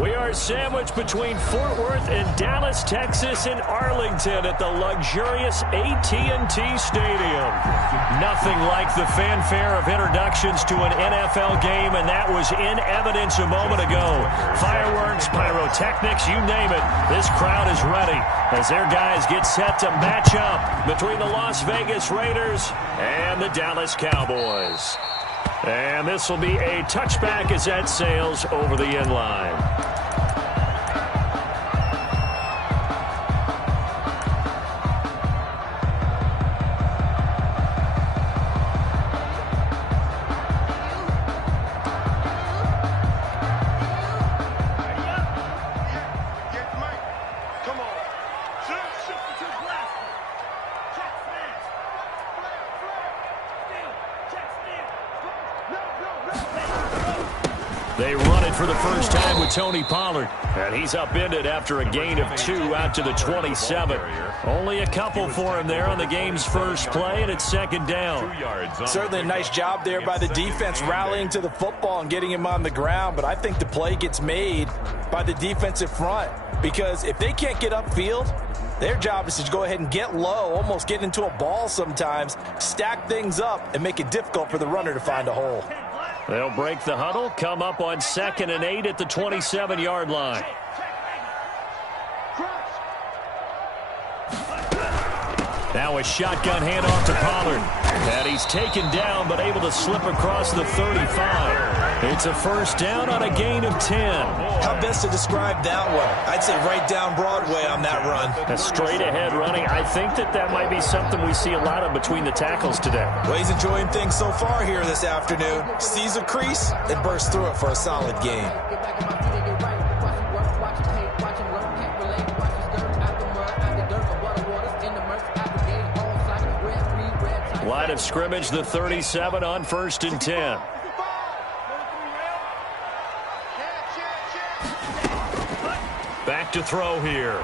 We are sandwiched between Fort Worth and Dallas, Texas, in Arlington at the luxurious AT&T Stadium. Nothing like the fanfare of introductions to an NFL game, and that was in evidence a moment ago. Fireworks, pyrotechnics, you name it. This crowd is ready as their guys get set to match up between the Las Vegas Raiders and the Dallas Cowboys. And this will be a touchback as that sails over the end line. They run it for the first time with Tony Pollard. And he's upended after a gain of 2 out to the 27. Only a couple for him there on the game's first play, and it's second down. Certainly a nice job there by the defense rallying to the football and getting him on the ground. But I think the play gets made by the defensive front, because if they can't get upfield, their job is to go ahead and get low, almost get into a ball sometimes, stack things up, and make it difficult for the runner to find a hole. They'll break the huddle, come up on 2nd and 8 at the 27-yard line. Now a shotgun handoff to Pollard. And he's taken down, but able to slip across the 35. It's a first down on a gain of 10. How best to describe that one? I'd say right down Broadway on that run. A straight-ahead running. I think that might be something we see a lot of between the tackles today. Well, he's enjoying things so far here this afternoon. Sees a crease and bursts through it for a solid gain. Line of scrimmage, the 37 on 1st and 10. Back to throw here.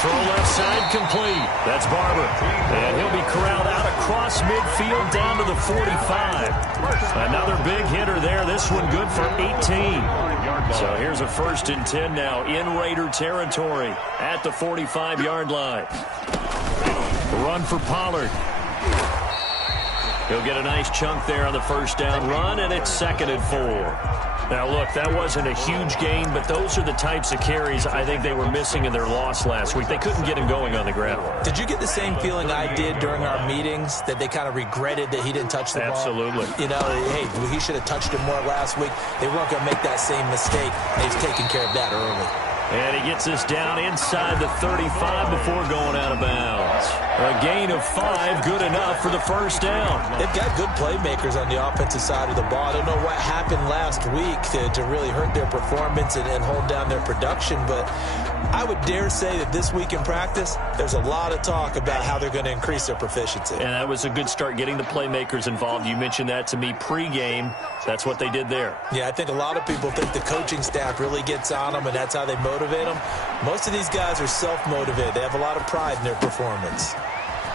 Throw left side complete. That's Barber. And he'll be corralled out across midfield down to the 45. Another big hitter there. This one good for 18. So here's a 1st and 10 now in Raider territory at the 45-yard line. Run for Pollard. He'll get a nice chunk there on the first down run, and it's 2nd and 4. Now, look, that wasn't a huge gain, but those are the types of carries I think they were missing in their loss last week. They couldn't get him going on the ground. Did you get the same feeling I did during our meetings, that they kind of regretted that he didn't touch the ball? Absolutely. You know, hey, he should have touched him more last week. They weren't going to make that same mistake. They've taken care of that early. And he gets us down inside the 35 before going out of bounds. A gain of 5, good enough for the first down. They've got good playmakers on the offensive side of the ball. I don't know what happened last week to really hurt their performance and hold down their production, but I would dare say that this week in practice, there's a lot of talk about how they're going to increase their proficiency. And that was a good start, getting the playmakers involved. You mentioned that to me pregame. That's what they did there. Yeah, I think a lot of people think the coaching staff really gets on them, and that's how they motivate them. Most of these guys are self-motivated. They have a lot of pride in their performance.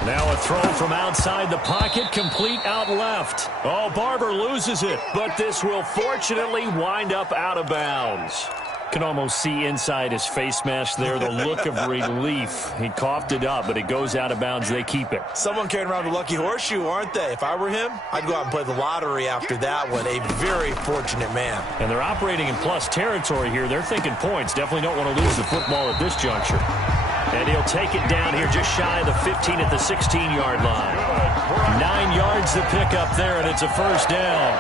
Now a throw from outside the pocket, complete out left. Oh, Barber loses it, but this will fortunately wind up out of bounds. Can almost see inside his face mask there, the look of relief. He coughed it up, but it goes out of bounds. They keep it. Someone carrying around a lucky horseshoe, aren't they? If I were him, I'd go out and play the lottery after that one. A very fortunate man. And they're operating in plus territory here. They're thinking points. Definitely don't want to lose the football at this juncture. And he'll take it down here just shy of the 15 at the 16-yard line. 9 yards to pick up there, and it's a first down.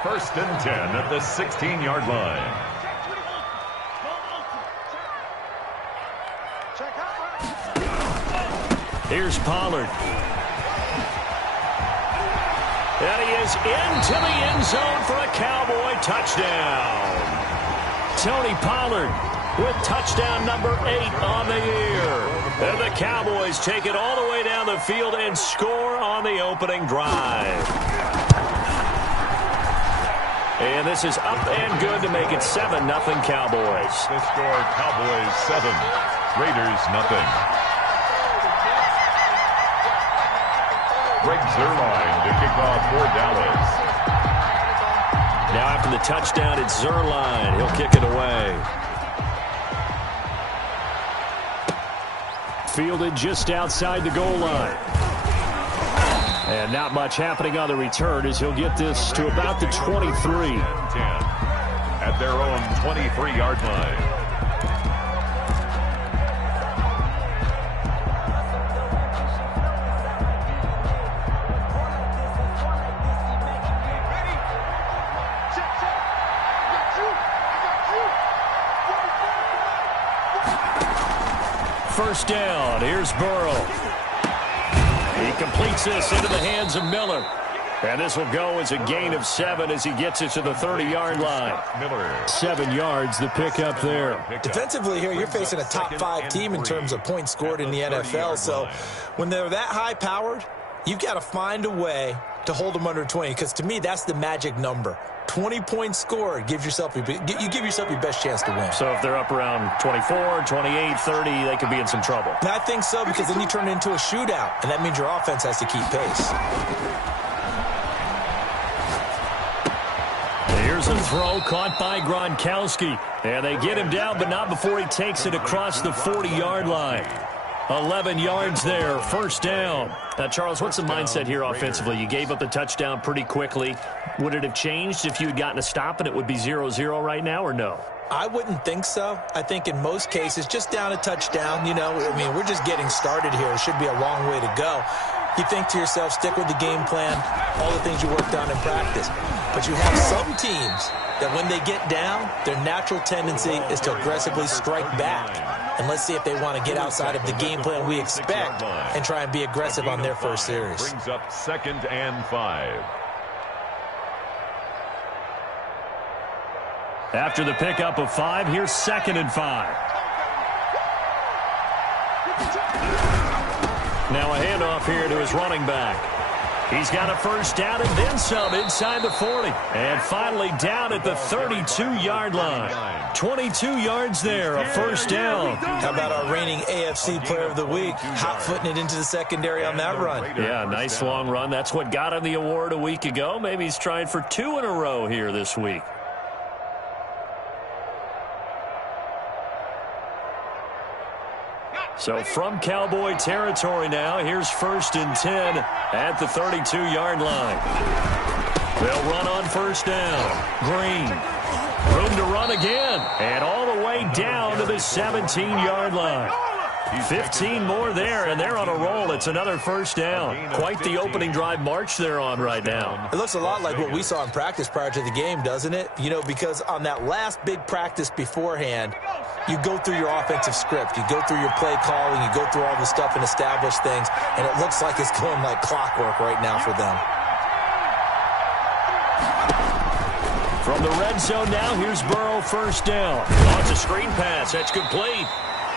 1st and 10 at the 16-yard line. Here's Pollard. And he is into the end zone for a Cowboy touchdown. Tony Pollard with touchdown number 8 on the year. And the Cowboys take it all the way down the field and score on the opening drive. And this is up and good to make it 7-0 Cowboys. The score, Cowboys 7, Raiders nothing. Greg Zuerlein to kick off for Dallas. Now after the touchdown, it's Zerline. He'll kick it away. Fielded just outside the goal line. And not much happening on the return as he'll get this to about the 23. 10 at their own 23-yard line. First down. Here's Burrow. He completes this into the hands of Miller. And this will go as a gain of 7 as he gets it to the 30-yard line. 7 yards, the pickup there. Defensively here, you're facing a top-5 team in terms of points scored in the NFL. So when they're that high-powered, you've got to find a way to hold them under 20. Because to me, that's the magic number. 20 points scored, you give yourself your best chance to win. So if they're up around 24, 28, 30, they could be in some trouble. And I think so, because then you turn it into a shootout, and that means your offense has to keep pace. Here's a throw caught by Gronkowski. And they get him down, but not before he takes it across the 40-yard line. 11 yards there, first down. Now, Charles, what's the mindset here offensively? You gave up the touchdown pretty quickly. Would it have changed if you had gotten a stop and it would be 0-0 right now, or no? I wouldn't think so. I think in most cases, just down a touchdown, we're just getting started here. It should be a long way to go. You think to yourself, stick with the game plan, all the things you worked on in practice. But you have some teams that when they get down, their natural tendency is to aggressively strike back. And let's see if they want to get outside of the game plan we expect and try and be aggressive on their first series. Brings up 2nd and 5. After the pickup of 5, here's 2nd and 5. Now a handoff here to his running back. He's got a first down and then some inside the 40. And finally down at the 32-yard line. 22 yards there, a first down. How about our reigning AFC Player of the Week, hot-footing it into the secondary on that run? Yeah, nice long run. That's what got him the award a week ago. Maybe he's trying for 2 in a row here this week. So from Cowboy territory now, here's 1st and 10 at the 32-yard line. They'll run on first down. Green. Room to run again. And all the way down to the 17-yard line. 15 more there, and they're on a roll. It's another first down. Quite the opening drive march they're on right now. It looks a lot like what we saw in practice prior to the game, doesn't it? Because on that last big practice beforehand, you go through your offensive script. You go through your play calling. You go through all the stuff and establish things. And it looks like it's going like clockwork right now for them. From the red zone now, here's Burrow, first down. Oh, it's a screen pass. That's complete.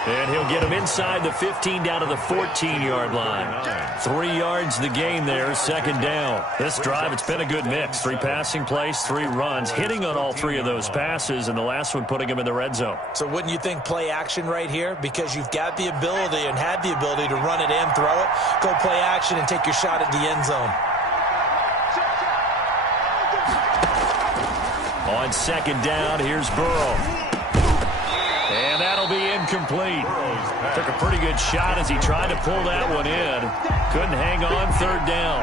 And he'll get him inside the 15 down to the 14-yard line. 3 yards the gain there, second down. This drive, it's been a good mix. 3 passing plays, 3 runs, hitting on all 3 of those passes, and the last one putting him in the red zone. So wouldn't you think play action right here? Because you've got the ability and had the ability to run it and throw it. Go play action and take your shot at the end zone. On second down, here's Burrow. And that'll be incomplete. Took a pretty good shot as he tried to pull that one in. Couldn't hang on, third down.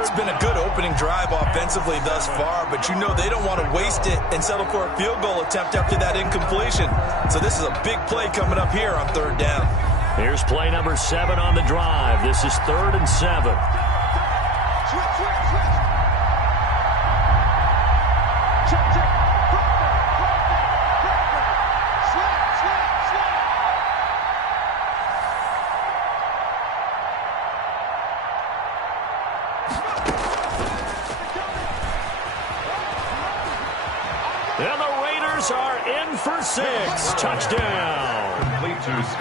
It's been a good opening drive offensively thus far, but they don't want to waste it and settle for a field goal attempt after that incompletion. So this is a big play coming up here on third down. Here's play number 7 on the drive. This is 3rd and 7. And the Raiders are in for 6. Touchdown.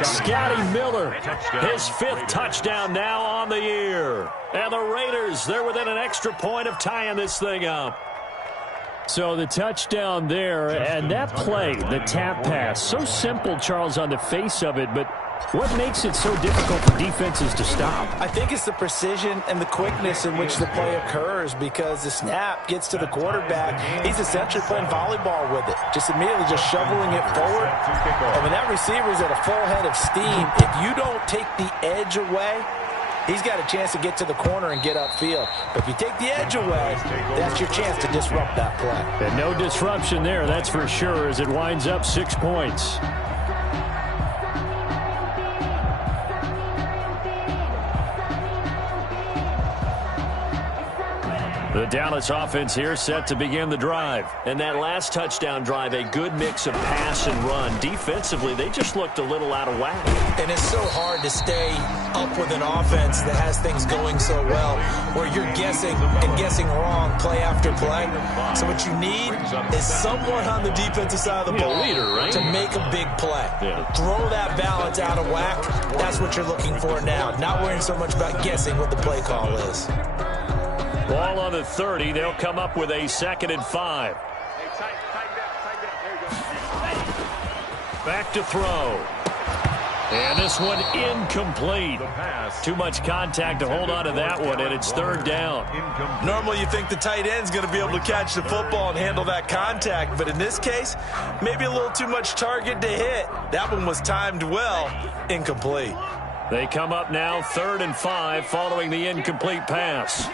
Scotty Miller, his 5th touchdown now on the year. And the Raiders, they're within an extra point of tying this thing up. So the touchdown there, and that play, the tap pass, so simple, Charles, on the face of it, but What makes it so difficult for defenses to stop? I think it's the precision and the quickness in which the play occurs, because the snap gets to the quarterback. He's essentially playing volleyball with it, just immediately just shoveling it forward. And when that receiver's at a full head of steam, if you don't take the edge away, he's got a chance to get to the corner and get upfield. But if you take the edge away, that's your chance to disrupt that play. And no disruption there, that's for sure, as it winds up 6 points. The Dallas offense here set to begin the drive. And that last touchdown drive, a good mix of pass and run. Defensively, they just looked a little out of whack. And it's so hard to stay up with an offense that has things going so well, where you're guessing and guessing wrong play after play. So what you need is someone on the defensive side of the ball to make a big play. Throw that balance out of whack. That's what you're looking for now. Not worrying so much about guessing what the play call is. Ball on the 30. They'll come up with a 2nd and 5. Back to throw. And this one incomplete. Too much contact to hold on to that one, and it's 3rd down. Normally you think the tight end's going to be able to catch the football and handle that contact, but in this case, maybe a little too much target to hit. That one was timed well. Incomplete. They come up now 3rd and 5 following the incomplete pass.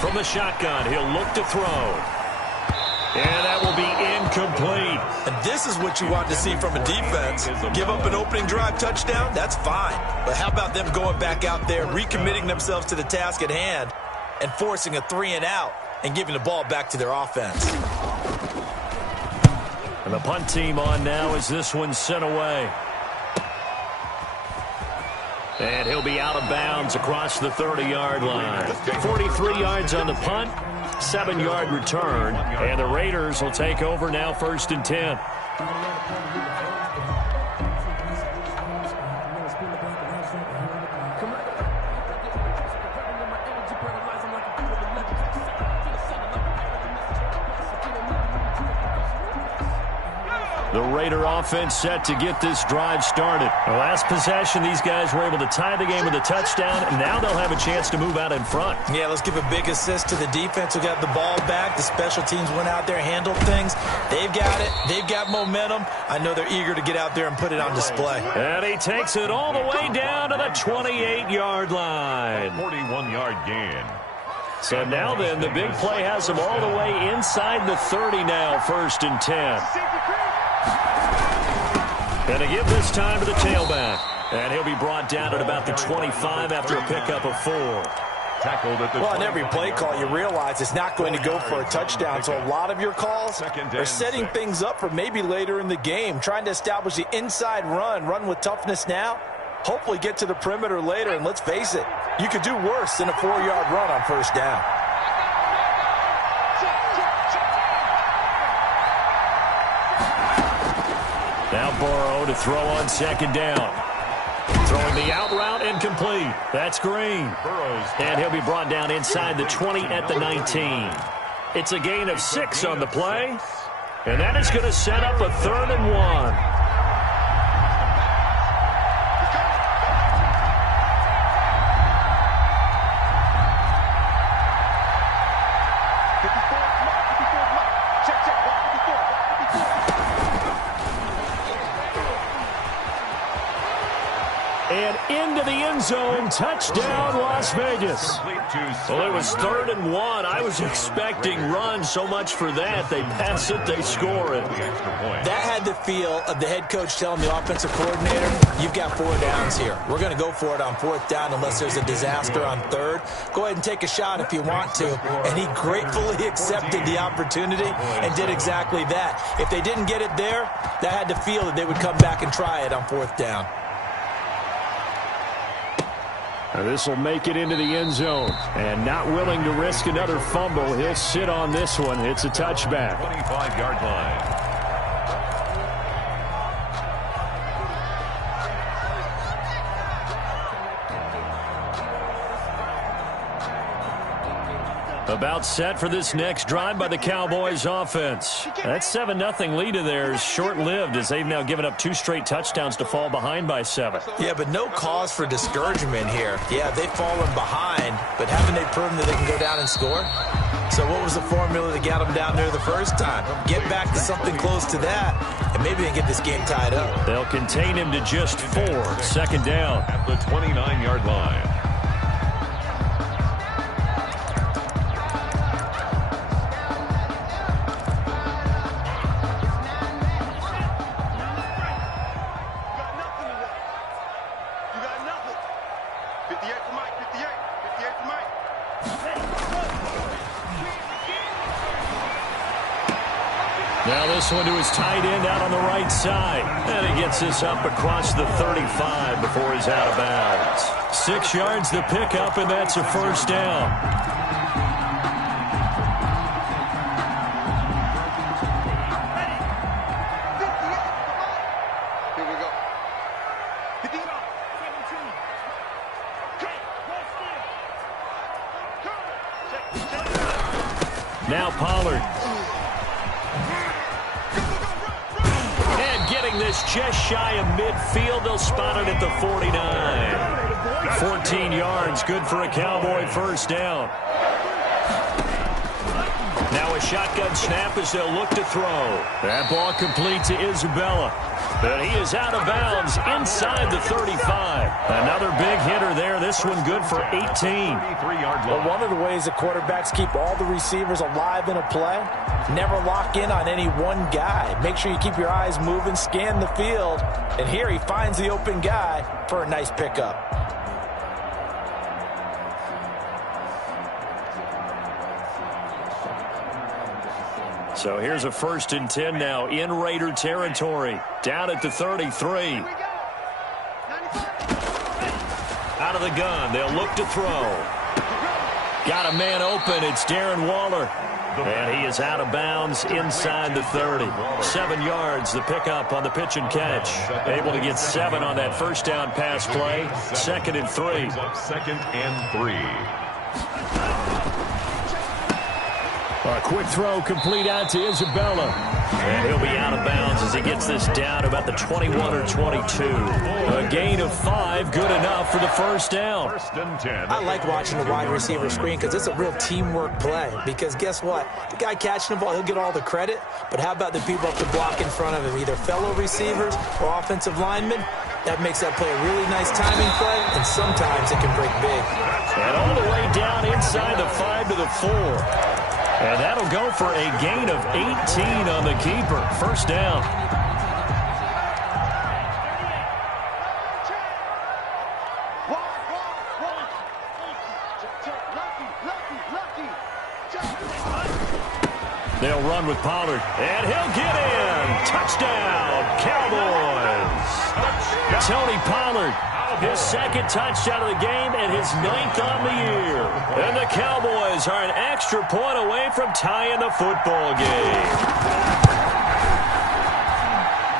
From the shotgun, he'll look to throw. And that will be incomplete. And this is what you want to see from a defense. Give up an opening drive touchdown, that's fine. But how about them going back out there, recommitting themselves to the task at hand, and forcing a 3-and-out and giving the ball back to their offense. And the punt team on now as this one's sent away. And he'll be out of bounds across the 30-yard line. 43 yards on the punt, 7-yard return. And the Raiders will take over now 1st and 10. The Raider offense set to get this drive started. The last possession, these guys were able to tie the game with a touchdown, and now they'll have a chance to move out in front. Yeah, let's give a big assist to the defense who got the ball back. The special teams went out there, handled things. They've got it. They've got momentum. I know they're eager to get out there and put it on display. And he takes it all the way down to the 28-yard line. 41-yard gain. So now then, the big play has them all the way inside the 30 now, 1st and 10. And to give this time to the tailback. And he'll be brought down at about the 25 after a pickup of 4. Tackled at the well, on every play call, you realize it's not going to go for a touchdown. So a lot of your calls are setting things up for maybe later in the game, trying to establish the inside run with toughness now. Hopefully get to the perimeter later, and let's face it, you could do worse than a 4-yard run on 1st down. Now Burrow to throw on 2nd down. Throwing the out route, incomplete. That's Green. And he'll be brought down inside the 20 at the 19. It's a gain of 6 on the play. And that is going to set up a 3rd and 1. And into the end zone, touchdown Las Vegas. Well, it was 3rd and 1. I was expecting run, so much for that. They pass it, they score it. That had the feel of the head coach telling the offensive coordinator, you've got 4 downs here. We're going to go for it on 4th down unless there's a disaster on 3rd. Go ahead and take a shot if you want to. And he gratefully accepted the opportunity and did exactly that. If they didn't get it there, that had the feel that they would come back and try it on 4th down. This will make it into the end zone. And not willing to risk another fumble, he'll sit on this one. It's a touchback. 25-yard line. About set for this next drive by the Cowboys offense. That 7-0 lead of theirs short-lived as they've now given up 2 straight touchdowns to fall behind by 7. Yeah, but no cause for discouragement here. Yeah, they've fallen behind, but haven't they proven that they can go down and score? So what was the formula that got them down there the first time? Get back to something close to that, and maybe they can get this game tied up. They'll contain him to just 4. Second down. At the 29-yard line. Now this one to his tight end out on the right side. And he gets this up across the 35 before he's out of bounds. 6 yards the pickup, and that's a first down. Here we go. Now Pollard. This just shy of midfield. They'll spot it at the 49. 14 yards, good for a Cowboy first down. Now a shotgun snap as they'll look to throw. That ball complete to Isabella. But he is out of bounds inside the 35. Another big hitter there. This one good for 18. Well, one of the ways the quarterbacks keep all the receivers alive in a play, never lock in on any one guy. Make sure you keep your eyes moving, scan the field. And here he finds the open guy for a nice pickup. So here's a 1st and 10 now in Raider territory. Down at the 33. Out of the gun. They'll look to throw. Got a man open. It's Darren Waller. And he is out of bounds inside the 30. 7 yards, the pickup on the pitch and catch. Able to get 7 on that first down pass play. 2nd and 3. 2nd and 3. A quick throw complete out to Isabella. And he'll be out of bounds as he gets this down about the 21 or 22. A gain of 5, good enough for the first down. 1st and 10. I like watching the wide receiver screen because it's a real teamwork play. Because guess what? The guy catching the ball, he'll get all the credit. But how about the people up the block in front of him, either fellow receivers or offensive linemen? That makes that play a really nice timing play, and sometimes it can break big. And all the way down inside the 5 to the 4. And that'll go for a gain of 18 on the keeper. First down. They'll run with Pollard, and he'll get in. Touchdown, Cowboys. Tony Pollard. His 2nd touchdown of the game and his 9th on the year. And the Cowboys are an extra point away from tying the football game.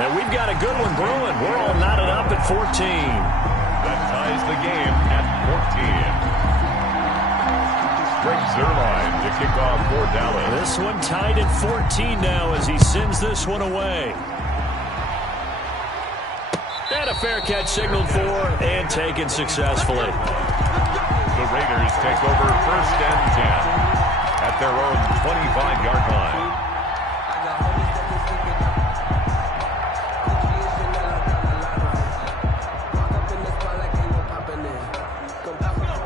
And we've got a good one brewing. We're all knotted up at 14. That ties the game at 14. Greg Zuerlein to kick off for Dallas. This one tied at 14 now as he sends this one away. And a fair catch signaled for and taken successfully. The Raiders take over 1st and 10 at their own 25-yard line.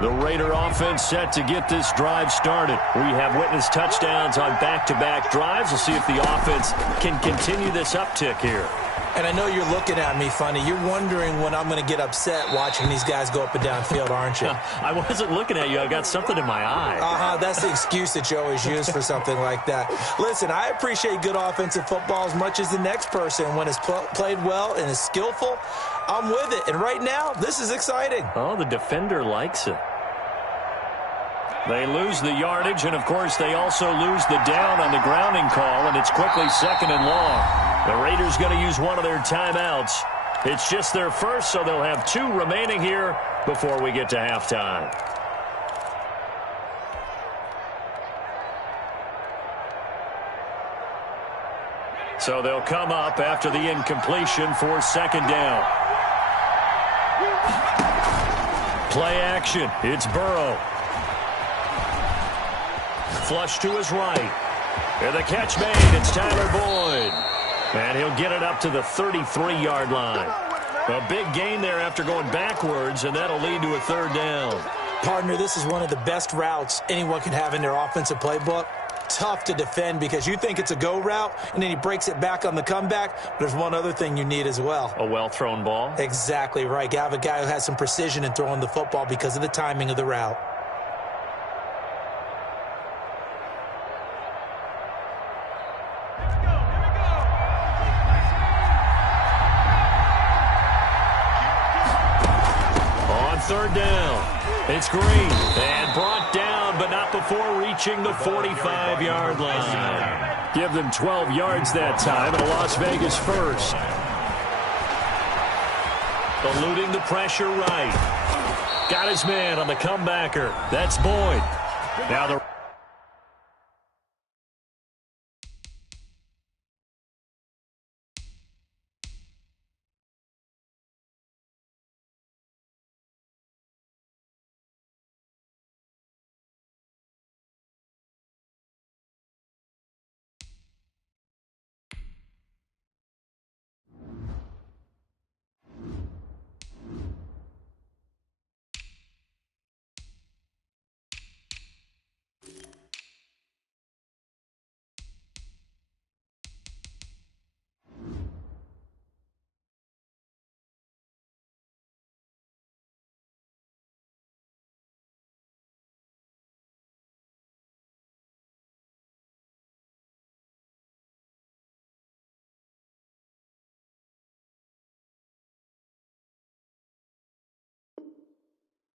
The Raider offense set to get this drive started. We have witnessed touchdowns on back-to-back drives. We'll see if the offense can continue this uptick here. And I know you're looking at me funny. You're wondering when I'm going to get upset watching these guys go up and down field, aren't you? I wasn't looking at you. I got something in my eye. That's the excuse that you always use for something like that. Listen, I appreciate good offensive football as much as the next person. When it's played well and is skillful, I'm with it. And right now, this is exciting. Oh, the defender likes it. They lose the yardage, and, of course, they also lose the down on the grounding call, and it's quickly 2nd and long. The Raiders going to use one of their timeouts. It's just their first, so they'll have 2 remaining here before we get to halftime. So they'll come up after the incompletion for second down. Play action. It's Burrow. Flush to his right. And the catch made. It's Tyler Boyd. And he'll get it up to the 33-yard line. A big gain there after going backwards, and that'll lead to a third down. Partner, this is one of the best routes anyone can have in their offensive playbook. Tough to defend because you think it's a go route, and then he breaks it back on the comeback. But there's one other thing you need as well. A well-thrown ball? Exactly right. You have a guy who has some precision in throwing the football because of the timing of the route. Third down. It's Green. And brought down, but not before reaching the 45-yard line. Give them 12 yards that time, and a Las Vegas first. Eluding the pressure right. Got his man on the comebacker. That's Boyd. Now the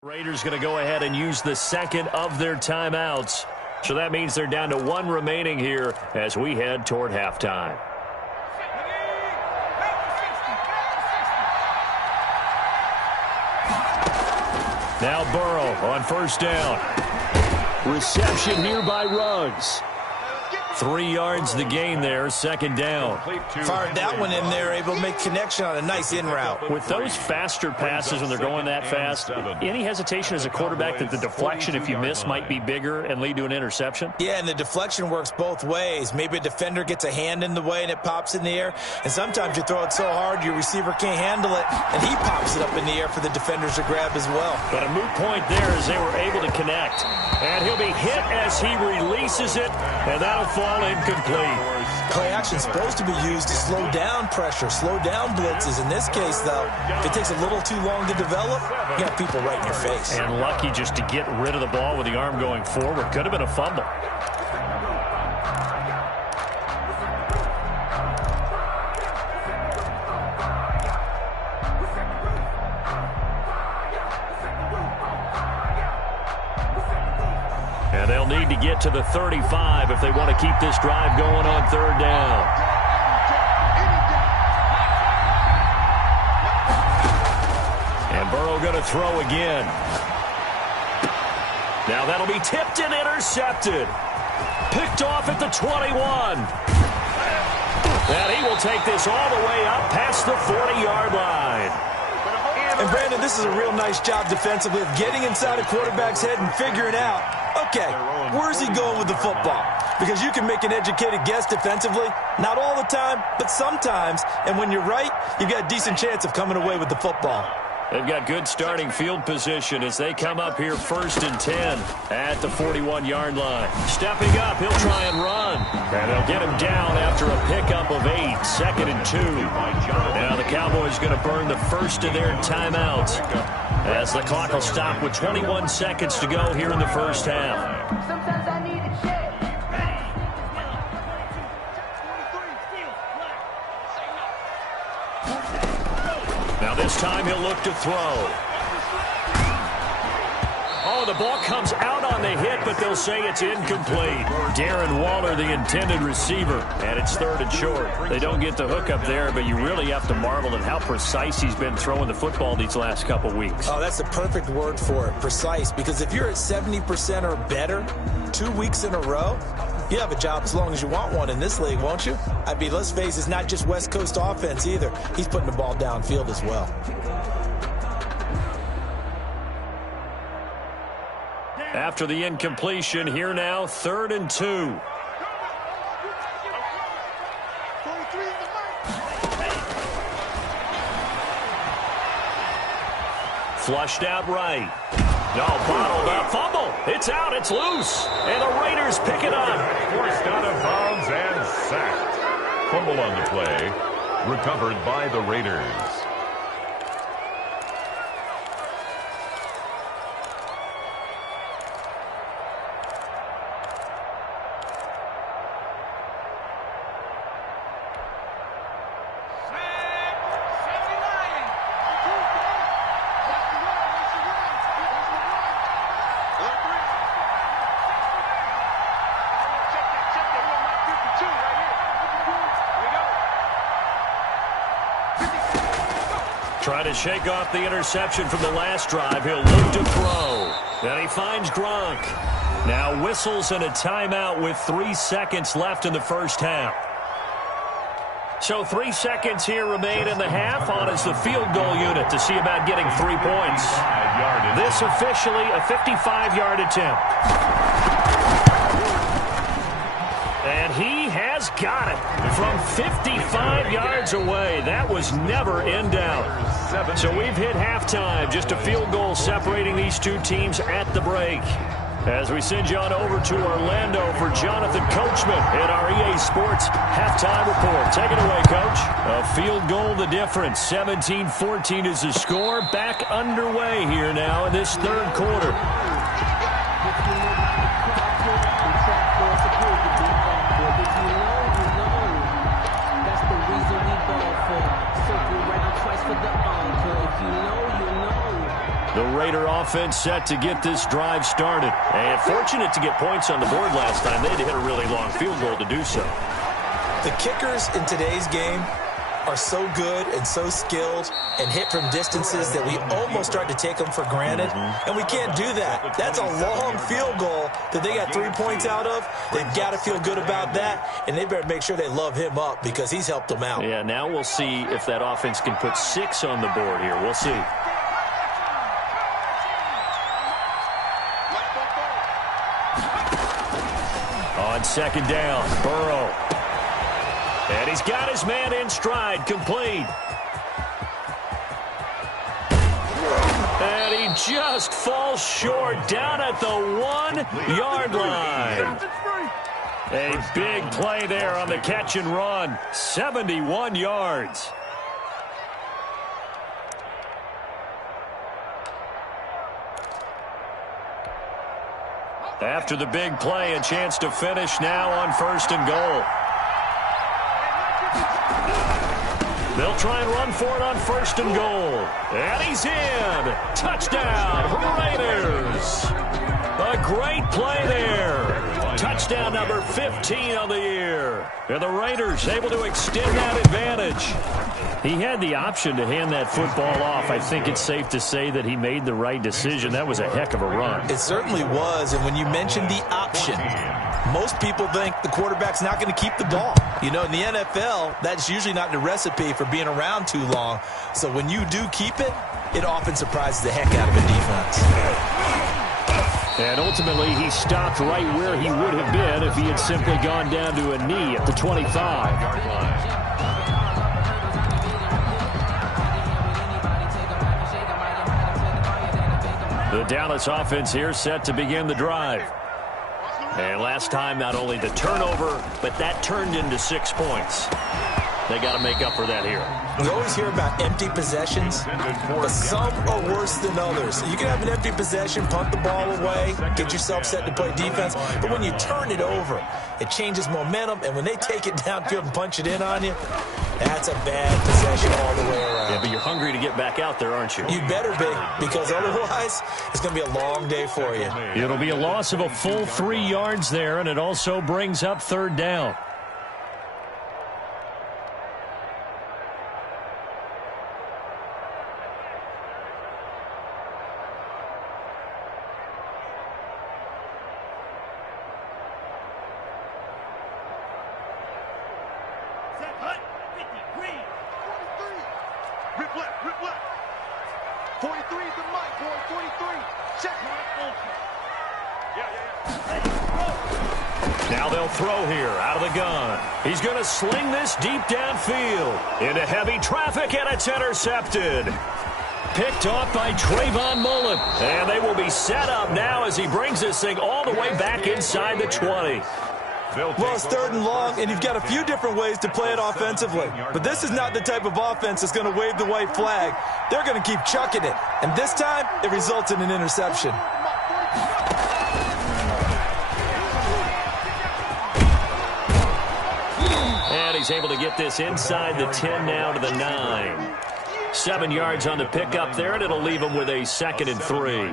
Raiders going to go ahead and use the second of their timeouts. So that means they're down to one remaining here as we head toward halftime. Now Burrow on first down. Reception here by Ruggs. 3 yards the gain there, second down. Fired that one in there, able to make connection on a nice in route. With those faster passes when they're going that fast, any hesitation as a quarterback that the deflection, if you miss, might be bigger and lead to an interception? Yeah, and the deflection works both ways. Maybe a defender gets a hand in the way and it pops in the air, and sometimes you throw it so hard your receiver can't handle it, and he pops it up in the air for the defenders to grab as well. But a moot point there as they were able to connect. And he'll be hit as he releases it, and that'll fall incomplete. Play action is supposed to be used to slow down pressure, slow down blitzes. In this case, though, if it takes a little too long to develop, you got people right in your face. And lucky just to get rid of the ball with the arm going forward. Could have been a fumble. And they'll need to get to the 35 if they want to keep this drive going on third down. And Burrow going to throw again. Now that'll be tipped and intercepted. Picked off at the 21. And he will take this all the way up past the 40-yard line. And, Brandon, this is a real nice job defensively of getting inside a quarterback's head and figuring out, okay, where's he going with the football? Because you can make an educated guess defensively, not all the time, but sometimes. And when you're right, you've got a decent chance of coming away with the football. They've got good starting field position as they come up here 1st and 10 at the 41-yard line. Stepping up, he'll try and run. And they'll get him down after a pickup of 8, 2nd and 2. Now the Cowboys going to burn the first of their timeouts as the clock will stop with 21 seconds to go here in the first half. Now this time he'll look to throw. Oh, the ball comes out on the hit, but they'll say it's incomplete. Darren Waller, the intended receiver, and it's 3rd and short. They don't get the hook up there, but you really have to marvel at how precise he's been throwing the football these last couple weeks. Oh, that's the perfect word for it, precise, because if you're at 70% or better 2 weeks in a row, You have a job as long as you want one in this league, won't you? I mean, let's face it, it's not just West Coast offense either. He's putting the ball downfield as well. After the incompletion, here now, 3rd and 2. Flushed out right. No, bottled up. Fumble. It's out. It's loose. And the Raiders pick it up. Forced out of bounds and sacked. Fumble on the play. Recovered by the Raiders. Trying to shake off the interception from the last drive. He'll look to throw. And he finds Gronk. Now whistles and a timeout with 3 seconds left in the first half. So 3 seconds here remain in the half. On is the field goal unit to see about getting 3 points. This officially a 55-yard attempt. And he has got it from 55 yards away. That was never in doubt. So we've hit halftime. Just a field goal separating these two teams at the break. As we send you on over to Orlando for Jonathan Coachman in our EA Sports halftime report. Take it away, Coach. A field goal the difference. 17-14 is the score. Back underway here now in this third quarter. The Raider offense set to get this drive started. And fortunate to get points on the board last time. They had to hit a really long field goal to do so. The kickers in today's game are so good and so skilled and hit from distances that we almost start to take them for granted. And we can't do that. That's a long field goal that they got 3 points out of. They've got to feel good about that, and they better make sure they love him up because he's helped them out. Yeah, now we'll see if that offense can put 6 on the board here. We'll see. On second down, Burrow. And he's got his man in stride, complete. And he just falls short down at the 1-yard line. A big play there on the catch and run. 71 yards. After the big play, a chance to finish now on 1st and goal. They'll try and run for it on 1st and goal. And he's in. Touchdown, Raiders. A great play there. Touchdown number 15 on the year. And the Raiders able to extend that advantage. He had the option to hand that football off. I think it's safe to say that he made the right decision. That was a heck of a run. It certainly was. And when you mentioned the option, most people think the quarterback's not going to keep the ball. You know, in the NFL, that's usually not the recipe for being around too long. So when you do keep it, it often surprises the heck out of a defense. And ultimately, he stopped right where he would have been if he had simply gone down to a knee at the 25. The Dallas offense here set to begin the drive. And last time, not only the turnover, but that turned into 6 points. They got to make up for that here. We always hear about empty possessions, but some are worse than others. You can have an empty possession, punt the ball away, get yourself set to play defense, but when you turn it over, it changes momentum, and when they take it downfield and punch it in on you, that's a bad possession all the way around. Yeah, but you're hungry to get back out there, aren't you? You better be, because otherwise, it's going to be a long day for you. It'll be a loss of a full 3 yards there, and it also brings up 3rd down. Rip left. 43 is the mic, boy. 43. Check. Now they'll throw here out of the gun. He's going to sling this deep downfield into heavy traffic, and it's intercepted. Picked off by Trayvon Mullen. And they will be set up now as he brings this thing all the way back inside the 20. Well, it's 3rd and long, and you've got a few different ways to play it offensively. But this is not the type of offense that's going to wave the white flag. They're going to keep chucking it. And this time, it results in an interception. And he's able to get this inside the 10 now to the 9. 7 yards on the pickup there, and it'll leave him with a 2nd and 3.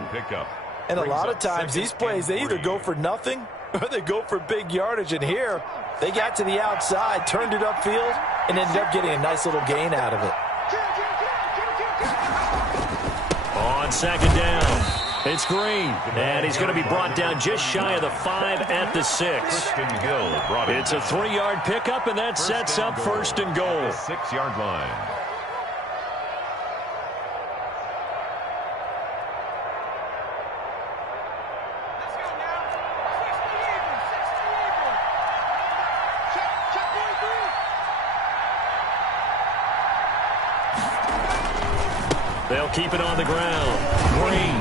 And a lot of times, these plays, they either go for nothing or they go for big yardage. And here, they got to the outside, turned it upfield, and ended up getting a nice little gain out of it. On 2nd down, it's Green. And he's going to be brought down just shy of the 5 at the 6. It's a 3-yard pickup, and that sets up 1st and goal. 6-yard line. They'll keep it on the ground. Green.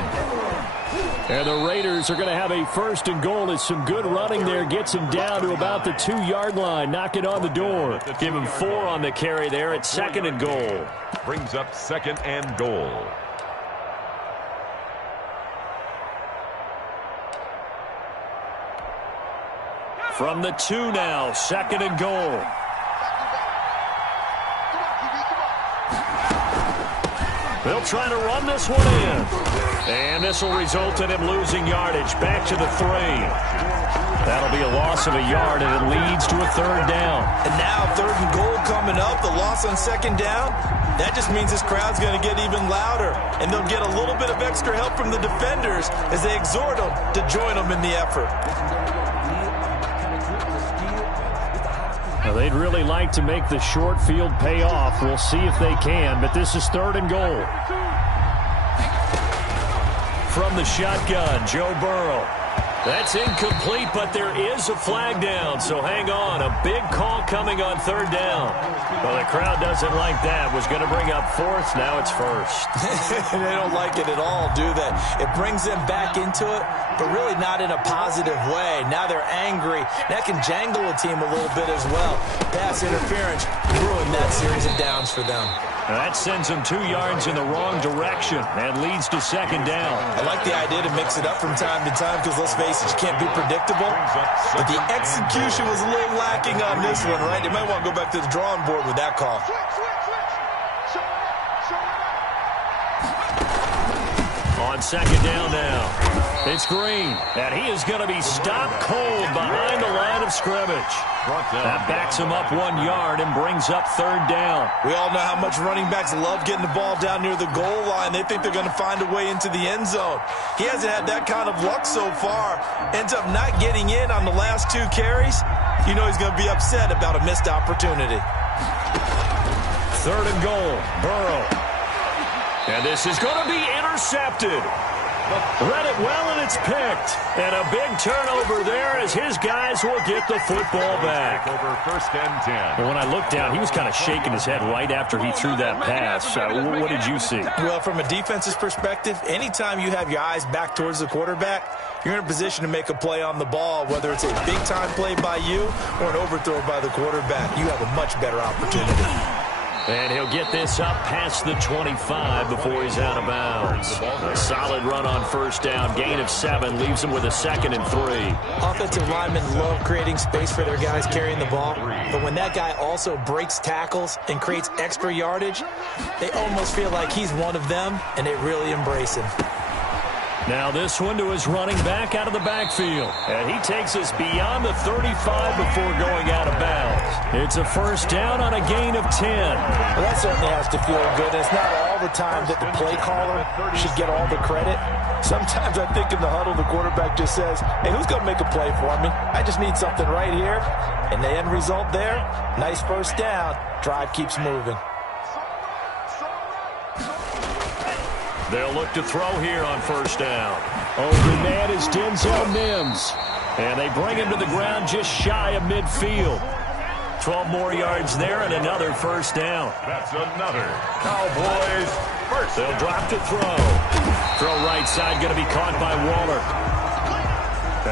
And the Raiders are going to have a 1st and goal as some good running there gets him down to about the 2-yard line. Knock it on the door. Give him 4 on the carry there at 2nd and goal. Brings up 2nd and goal. From the 2 now, 2nd and goal. They'll try to run this one in. And this will result in him losing yardage back to the 3. That'll be a loss of a yard, and it leads to a 3rd down. And now 3rd and goal coming up, the loss on 2nd down. That just means this crowd's going to get even louder, and they'll get a little bit of extra help from the defenders as they exhort them to join them in the effort. Now, they'd really like to make the short field pay off. We'll see if they can, but this is 3rd and goal. From the shotgun, Joe Burrow. That's incomplete, but there is a flag down, so hang on. A big call coming on 3rd down. Well, the crowd doesn't like that. Was going to bring up 4th, now it's 1st. They don't like it at all, do they? It brings them back into it, but really not in a positive way. Now they're angry. That can jangle a team a little bit as well. Pass interference ruined that series of downs for them. That sends them 2 yards in the wrong direction and leads to 2nd down. I like the idea to mix it up from time to time because, let's face it, you can't be predictable. But the execution was a little lacking on this one, right? They might want to go back to the drawing board with that call. On 2nd down now, it's Green, and he is going to be stopped cold behind the line of scrimmage. That backs him up 1 yard and brings up 3rd down. We all know how much running backs love getting the ball down near the goal line. They think they're going to find a way into the end zone. He hasn't had that kind of luck so far. Ends up not getting in on the last 2 carries. You know he's going to be upset about a missed opportunity. 3rd and goal, Burrow. And this is going to be intercepted. Read it well, and it's picked. And a big turnover there as his guys will get the football back. Over 1st and 10. Well, when I looked down, he was kind of shaking his head right after he threw that pass. What did you see? Well, from a defense's perspective, anytime you have your eyes back towards the quarterback, you're in a position to make a play on the ball, whether it's a big-time play by you or an overthrow by the quarterback. You have a much better opportunity. And he'll get this up past the 25 before he's out of bounds. A solid run on 1st down. Gain of 7 leaves him with a 2nd and 3. Offensive linemen love creating space for their guys carrying the ball. But when that guy also breaks tackles and creates extra yardage, they almost feel like he's one of them, and they really embrace him. Now this one to his running back out of the backfield. And he takes us beyond the 35 before going out of bounds. It's a first down on a gain of 10. Well, that certainly has to feel good. It's not all the time that the play caller should get all the credit. Sometimes I think in the huddle, the quarterback just says, hey, who's going to make a play for me? I just need something right here. And the end result there, nice first down. Drive keeps moving. They'll look to throw here on first down. Open man is Denzel Mims. And they bring him to the ground just shy of midfield. 12 more yards there and another first down. That's another Cowboys first. They'll drop to throw. Throw right side going to be caught by Waller.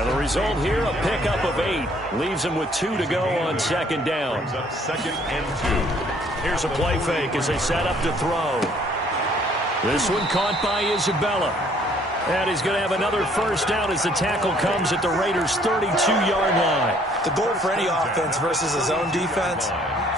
And the result here, a pickup of 8. Leaves him with 2 to go on second down. Brings up 2nd and 2. Here's a play fake as they set up to throw. This one caught by Isabella. And he's going to have another first down as the tackle comes at the Raiders' 32-yard line. The goal for any offense versus his own defense,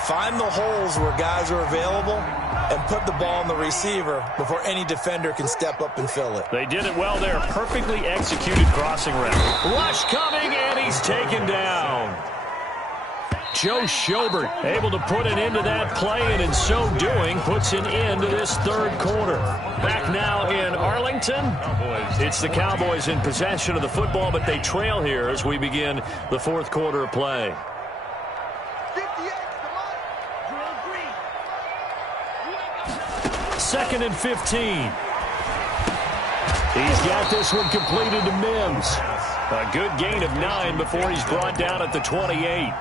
find the holes where guys are available and put the ball on the receiver before any defender can step up and fill it. They did it well there. Perfectly executed crossing route. Rush coming, and he's taken down. Joe Schobert able to put an end to that play, and in so doing puts an end to this third quarter. Back now in Arlington. It's the Cowboys in possession of the football, but they trail here as we begin the fourth quarter of play. 2nd and 15. He's got this one completed to Mims. A good gain of 9 before he's brought down at the 28.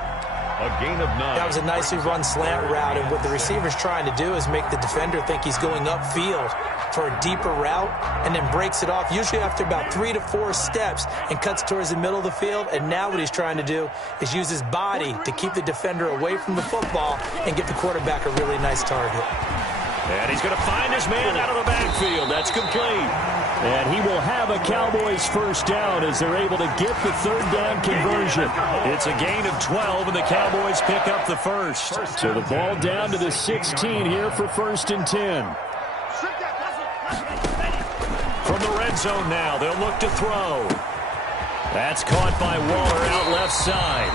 A gain of 9. That was a nicely run slant route, and what the receiver's trying to do is make the defender think he's going upfield for a deeper route and then breaks it off, usually after about 3 to 4 steps, and cuts towards the middle of the field. And now what he's trying to do is use his body to keep the defender away from the football and get the quarterback a really nice target. And he's going to find his man out of the backfield. That's complete. And he will have a Cowboys first down as they're able to get the third down conversion. It's a gain of 12, and the Cowboys pick up the first. So the ball down to the 16 here for 1st and 10. From the red zone now, they'll look to throw. That's caught by Waller out left side.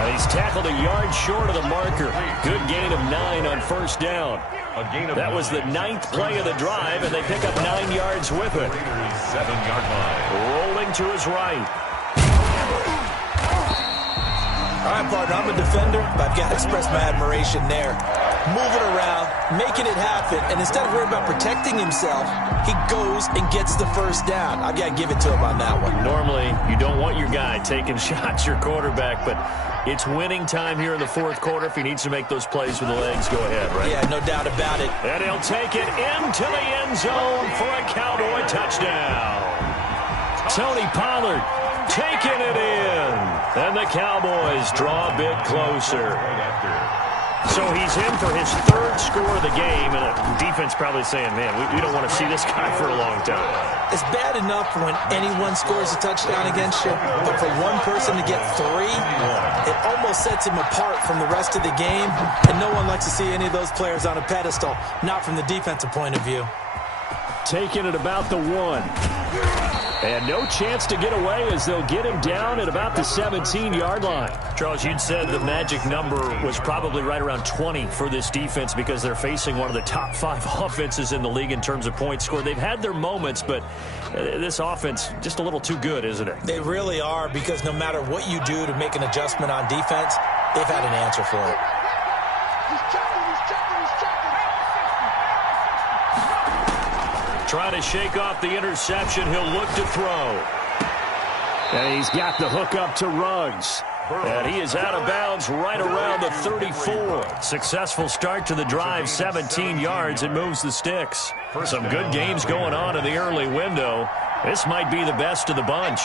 And he's tackled a yard short of the marker. Good gain of 9 on first down. That was the 9th play of the drive, and they pick up 9 yards with it. 7-yard line. Rolling to his right. All right, partner, I'm a defender, but I've got to express my admiration there. Moving around, making it happen, and instead of worrying about protecting himself, he goes and gets the first down. I've got to give it to him on that one. Normally, you don't want your guy taking shots, your quarterback, but it's winning time here in the fourth quarter. If he needs to make those plays with the legs, go ahead, right? Yeah, no doubt about it. And he'll take it into the end zone for a Cowboy touchdown. Tony Pollard taking it in. And the Cowboys draw a bit closer. So he's in for his 3rd score of the game, and the defense probably saying, man, we don't want to see this guy for a long time. It's bad enough when anyone scores a touchdown against you, but for one person to get 3, it almost sets him apart from the rest of the game, and no one likes to see any of those players on a pedestal, not from the defensive point of view. Taking it about the 1. And no chance to get away as they'll get him down at about the 17-yard line. Charles, you'd said the magic number was probably right around 20 for this defense because they're facing one of the top 5 offenses in the league in terms of points scored. They've had their moments, but this offense just a little too good, isn't it? They really are, because no matter what you do to make an adjustment on defense, they've had an answer for it. Trying to shake off the interception. He'll look to throw. And he's got the hook up to Ruggs. And he is out of bounds right around the 34. Successful start to the drive, 17 yards, and moves the sticks. Some good games going on in the early window. This might be the best of the bunch.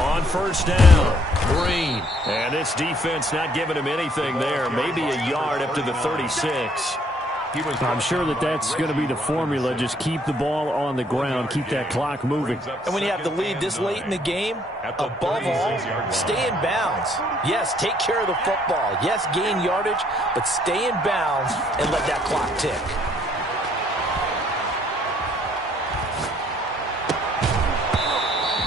On first down, Green. And this defense not giving him anything there. Maybe a yard up to the 36. I'm sure that's going to be the formula. Just keep the ball on the ground. Keep that clock moving. And when you have the lead this late in the game, above all, stay in bounds. Yes, take care of the football. Yes, gain yardage, but stay in bounds and let that clock tick.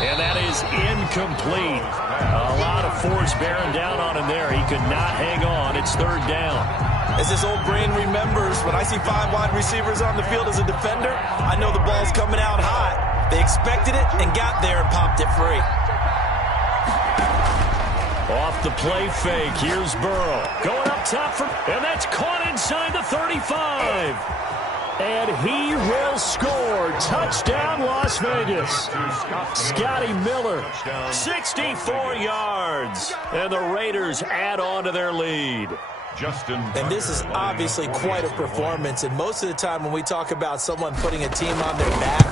And that is incomplete. A lot of force bearing down on him there. He could not hang on. It's third down. As this old brain remembers, when I see 5 wide receivers on the field as a defender, I know the ball's coming out hot. They expected it and got there and popped it free. Off the play fake, here's Burrow. Going up top, and that's caught inside the 35. And he will score. Touchdown, Las Vegas. Scotty Miller, 64 yards. And the Raiders add on to their lead. And this is obviously quite a performance. And most of the time when we talk about someone putting a team on their back,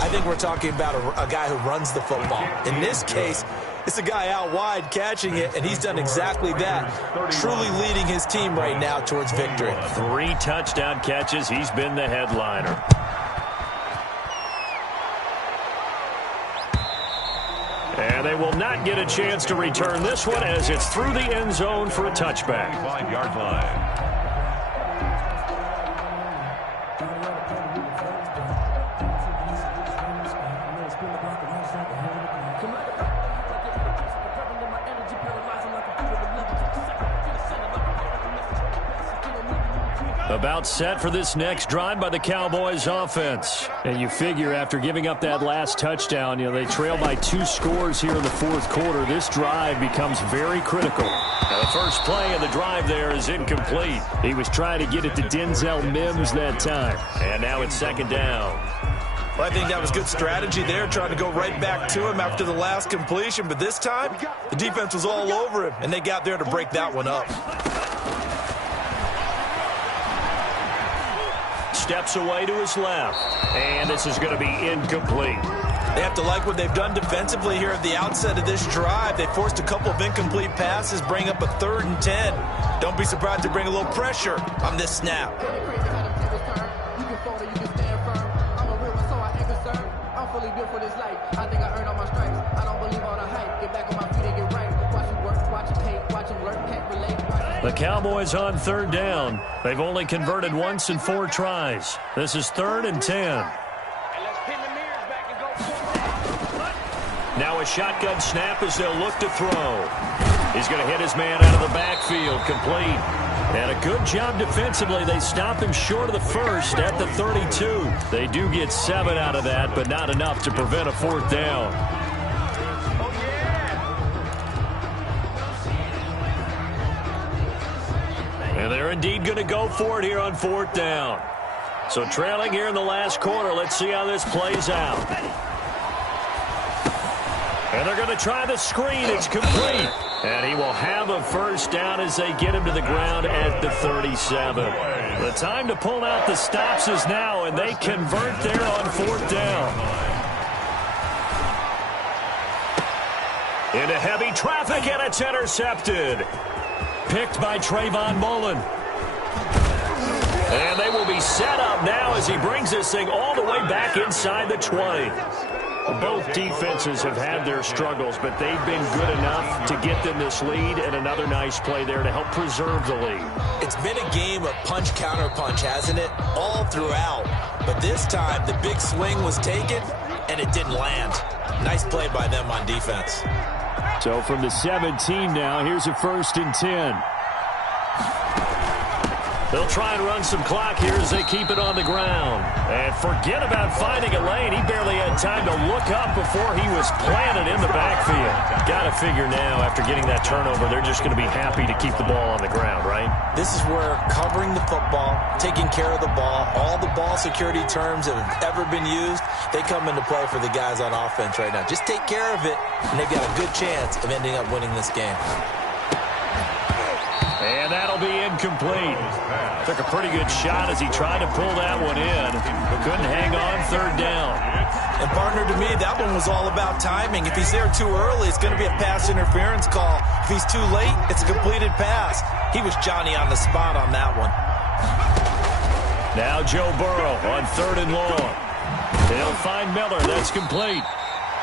I think we're talking about a guy who runs the football. In this case, it's a guy out wide catching it, and he's done exactly that, truly leading his team right now towards victory. 3 touchdown catches. He's been the headliner. And they will not get a chance to return this one as it's through the end zone for a touchback. 5-yard line. About set for this next drive by the Cowboys offense. And you figure after giving up that last touchdown, they trail by 2 scores here in the fourth quarter. This drive becomes very critical. Now, the first play of the drive there is incomplete. He was trying to get it to Denzel Mims that time. And now it's second down. Well, I think that was good strategy there, trying to go right back to him after the last completion. But this time, the defense was all over him, and they got there to break that one up. Steps away to his left, and this is going to be incomplete. They have to like what they've done defensively here at the outset of this drive. They forced a couple of incomplete passes, bring up a 3rd and 10. Don't be surprised to bring a little pressure on this snap. The Cowboys on 3rd down. They've only converted once in 4 tries. This is 3rd and 10. Now a shotgun snap as they'll look to throw. He's going to hit his man out of the backfield, complete. And a good job defensively. They stop him short of the first at the 32. They do get 7 out of that, but not enough to prevent a 4th down. And they're indeed going to go for it here on 4th down. So trailing here in the last quarter. Let's see how this plays out. And they're going to try the screen. It's complete. And he will have a first down as they get him to the ground at the 37. The time to pull out the stops is now, and they convert there on 4th down. Into heavy traffic, and it's intercepted. Picked by Trayvon Mullen. And they will be set up now as he brings this thing all the way back inside the 20. Both defenses have had their struggles, but they've been good enough to get them this lead, and another nice play there to help preserve the lead. It's been a game of punch-counter-punch, hasn't it? All throughout. But this time, the big swing was taken, and it didn't land. Nice play by them on defense. So from the 17 now, here's a 1st and 10. They'll try and run some clock here as they keep it on the ground. And forget about finding a lane. He barely had time to look up before he was planted in the backfield. Got to figure now, after getting that turnover, they're just going to be happy to keep the ball on the ground, right? This is where covering the football, taking care of the ball, all the ball security terms that have ever been used, they come into play for the guys on offense right now. Just take care of it, and they've got a good chance of ending up winning this game. And that'll be incomplete. Took a pretty good shot as he tried to pull that one in, but couldn't hang on 3rd down. And partner, to me, that one was all about timing. If he's there too early, it's going to be a pass interference call. If he's too late, it's a completed pass. He was Johnny on the spot on that one. Now Joe Burrow on 3rd and long. They'll find Miller. That's complete.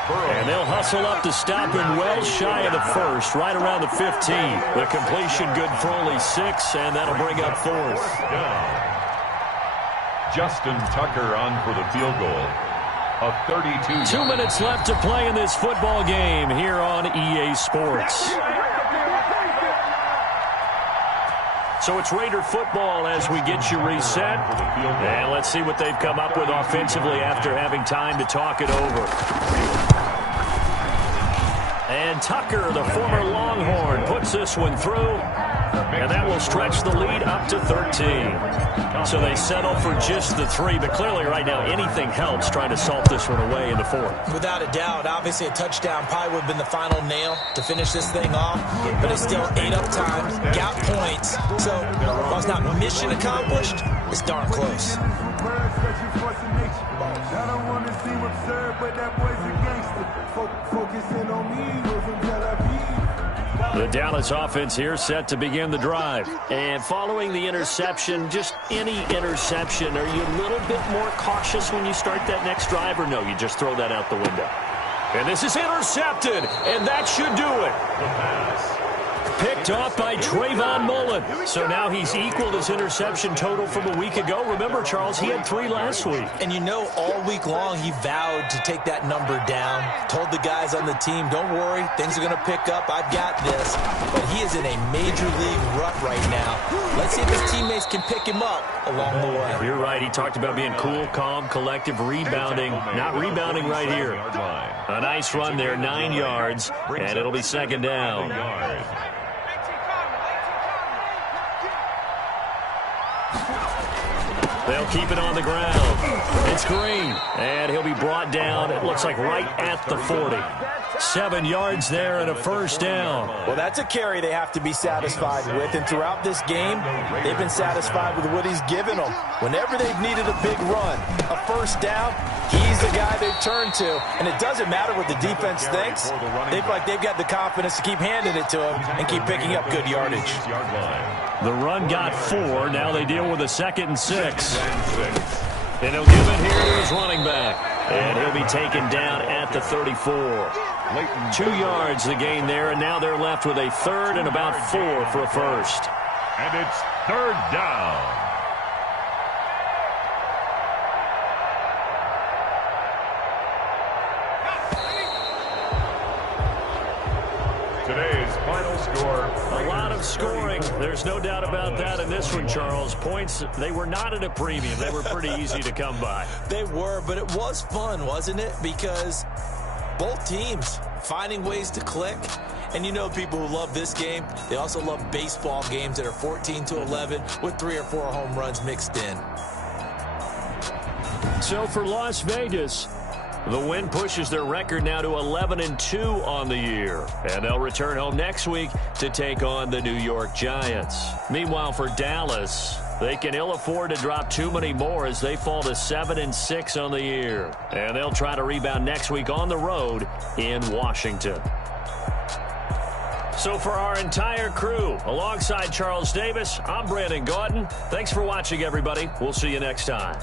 And they'll hustle up to stop him well shy of the first, right around the 15. The completion good for only 6, and that'll bring up 4th. Justin Tucker on for the field goal. of 32. 2 minutes left to play in this football game here on EA Sports. So it's Raider football as we get you reset. And let's see what they've come up with offensively after having time to talk it over. And Tucker, the former Longhorn, puts this one through. And that will stretch the lead up to 13. So they settle for just the 3. But clearly right now anything helps trying to salt this one away in the 4th. Without a doubt, obviously a touchdown probably would have been the final nail to finish this thing off. But it's still 8 up times, got points. So while it's not mission accomplished, it's darn close. The Dallas offense here set to begin the drive. And following the interception, just any interception, are you a little bit more cautious when you start that next drive, or no, you just throw that out the window? And this is intercepted, and that should do it. The pass. Picked off by Trayvon Mullen. So now he's equaled his interception total from a week ago. Remember, Charles, he had 3 last week. And you know, all week long he vowed to take that number down. Told the guys on the team, don't worry, things are going to pick up. I've got this. But he is in a major league rut right now. Let's see if his teammates can pick him up along the way. You're right. He talked about being cool, calm, collective, rebounding. Not rebounding right here. A nice run there, 9 yards, and it'll be 2nd down. They'll keep it on the ground. It's Green, and he'll be brought down, it looks like right at the 40. 7 yards there and a 1st down. Well, that's a carry they have to be satisfied with, and throughout this game, they've been satisfied with what he's given them. Whenever they've needed a big run, a 1st down, he's the guy they've turned to, and it doesn't matter what the defense thinks. They feel like they've got the confidence to keep handing it to him and keep picking up good yardage. The run got 4. Now they deal with a 2nd and 6. And he'll give it here to his running back. And he'll be taken down at the 34. 2 yards the gain there, and now they're left with a 3rd and about 4 for a 1st. And it's 3rd down. Today's final score. A lot of scoring. There's no doubt about that in this one, Charles. Points, they were not at a premium. They were pretty easy to come by. They were, but it was fun, wasn't it? Because both teams finding ways to click. And you know, people who love this game, they also love baseball games that are 14-11 with 3 or 4 home runs mixed in. So for Las Vegas, the win pushes their record now to 11-2 on the year. And they'll return home next week to take on the New York Giants. Meanwhile, for Dallas, they can ill afford to drop too many more as they fall to 7-6 on the year. And they'll try to rebound next week on the road in Washington. So for our entire crew, alongside Charles Davis, I'm Brandon Gaudin. Thanks for watching, everybody. We'll see you next time.